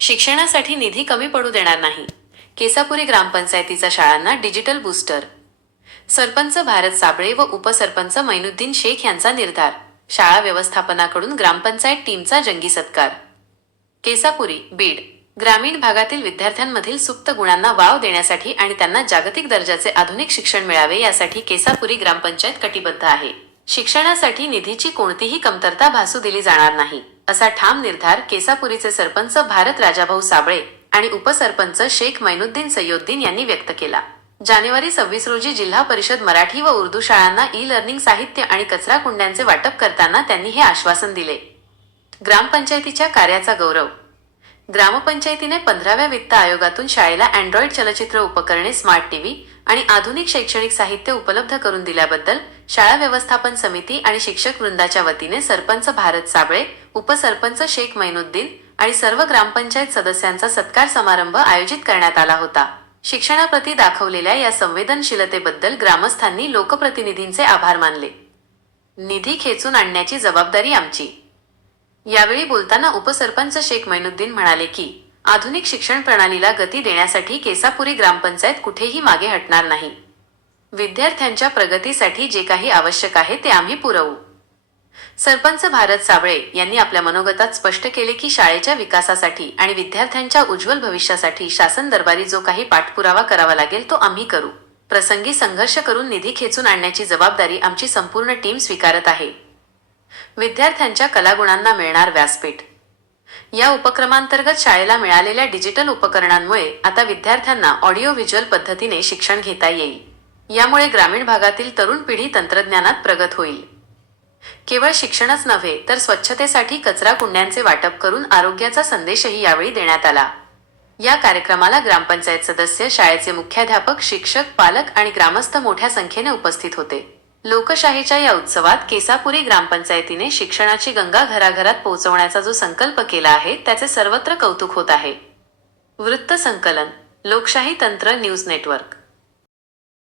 शिक्षणासाठी निधी कमी पडू देणार नाही. केसापुरी ग्रामपंचायतीचा शाळांना डिजिटल बूस्टर. सरपंच भारत साबळे व उपसरपंच मैनुद्दीन शेख यांचा निर्धार. शाळा व्यवस्थापनाकडून ग्रामपंचायत टीमचा जंगी सत्कार. केसापुरी, बीड. ग्रामीण भागातील विद्यार्थ्यांमधील सुप्त गुणांना वाव देण्यासाठी आणि त्यांना जागतिक दर्जाचे आधुनिक शिक्षण मिळावे यासाठी केसापुरी ग्रामपंचायत कटिबद्ध आहे. शिक्षणासाठी निधीची कोणतीही कमतरता भासू दिली जाणार नाही, असा ठाम निर्धार केसापुरीचे सरपंच भारत राजाभाऊ साबळे आणि उपसरपंच शेख मैनुद्दीन सय्योद्दीन यांनी व्यक्त केला. जानेवारी 26 रोजी जिल्हा परिषद मराठी व उर्दू शाळांना ई-लर्निंग साहित्य आणि कचरा कुंड्यांचे वाटप करताना त्यांनी हे आश्वासन दिले. ग्रामपंचायतीच्या कार्याचा गौरव. ग्रामपंचायतीने 15व्या वित्त आयोगातून शाळेला अँड्रॉइड चलचित्र उपकरणे, स्मार्ट टीव्ही आणि आधुनिक शैक्षणिक साहित्य उपलब्ध करून दिल्याबद्दल शाळा व्यवस्थापन समिती आणि शिक्षक वृंदाच्या वतीने सरपंच भारत साबळे, उपसरपंच शेख मैनुद्दीन आणि सर्व ग्रामपंचायत सदस्यांचा सत्कार समारंभ आयोजित करण्यात आला होता. शिक्षणाप्रती दाखवलेल्या या संवेदनशीलतेबद्दल ग्रामस्थांनी लोकप्रतिनिधींचे आभार मानले. निधी खेचून आणण्याची जबाबदारी आमची. यावेळी बोलताना उपसरपंच शेख मैनुद्दीन म्हणाले की, आधुनिक शिक्षण प्रणालीला गती देण्यासाठी केसापुरी ग्रामपंचायत कुठेही मागे हटणार नाही. विद्यार्थ्यांच्या प्रगतीसाठी जे काही आवश्यक आहे ते आम्ही पुरवू. सरपंच भारत साबळे यांनी आपल्या मनोगतात स्पष्ट केले की शाळेच्या विकासासाठी आणि विद्यार्थ्यांच्या उज्ज्वल भविष्यासाठी शासन दरबारी जो काही पाठपुरावा करावा लागेल तो आम्ही करू. प्रसंगी संघर्ष करून निधी खेचून आणण्याची जबाबदारी आमची संपूर्ण टीम स्वीकारत आहे. विद्यार्थ्यांच्या कलागुणांना मिळणार व्यासपीठ. या उपक्रमांतर्गत शाळेला मिळालेल्या डिजिटल उपकरणांमुळे आता विद्यार्थ्यांना ऑडिओ व्हिज्युअल पद्धतीने शिक्षण घेता येईल. यामुळे ग्रामीण भागातील तरुण पिढी तंत्रज्ञानात प्रगत होईल. केवळ शिक्षणच नव्हे तर स्वच्छतेसाठी कचरा कुंड्यांचे वाटप करून आरोग्याचा संदेशही यावेळी देण्यात आला. या कार्यक्रमाला ग्रामपंचायत सदस्य, शाळेचे मुख्याध्यापक, शिक्षक, पालक आणि ग्रामस्थ मोठ्या संख्येने उपस्थित होते. लोकशाहीच्या या उत्सवात केसापुरी ग्रामपंचायतीने शिक्षणाची गंगा घराघरात पोहोचवण्याचा जो संकल्प केला आहे त्याचे सर्वत्र कौतुक होत आहे. वृत्त संकलन, लोकशाही तंत्र न्यूज नेटवर्क.